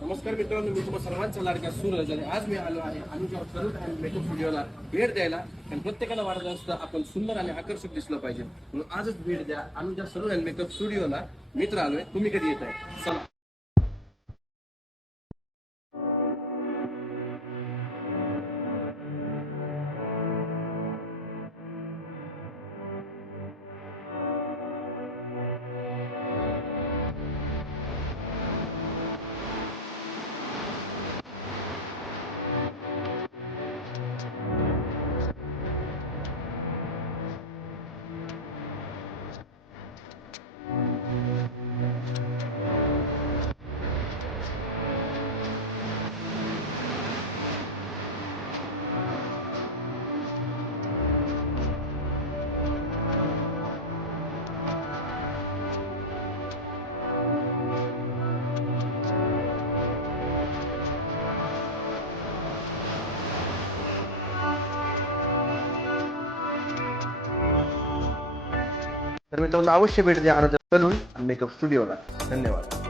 नमस्कार मित्रांनो, मी तुम्हा सर्वांचा लाडका सूरज आणि आज मी आलो आहे अनुजा सलून अँड मेकअप स्टुडिओला भेट द्यायला. आणि प्रत्येकाला वाटत असतं आपण सुंदर आणि आकर्षक दिसलं पाहिजे, म्हणून आजच भेट द्या अनुजा सलून अँड मेकअप स्टुडिओला. मित्र आलोय, तुम्ही कधी येत आहे? चला. तर मित्रांनो, अवश्य भेट द्या अनुजा सलून अँड मेकअप स्टुडिओला. धन्यवाद.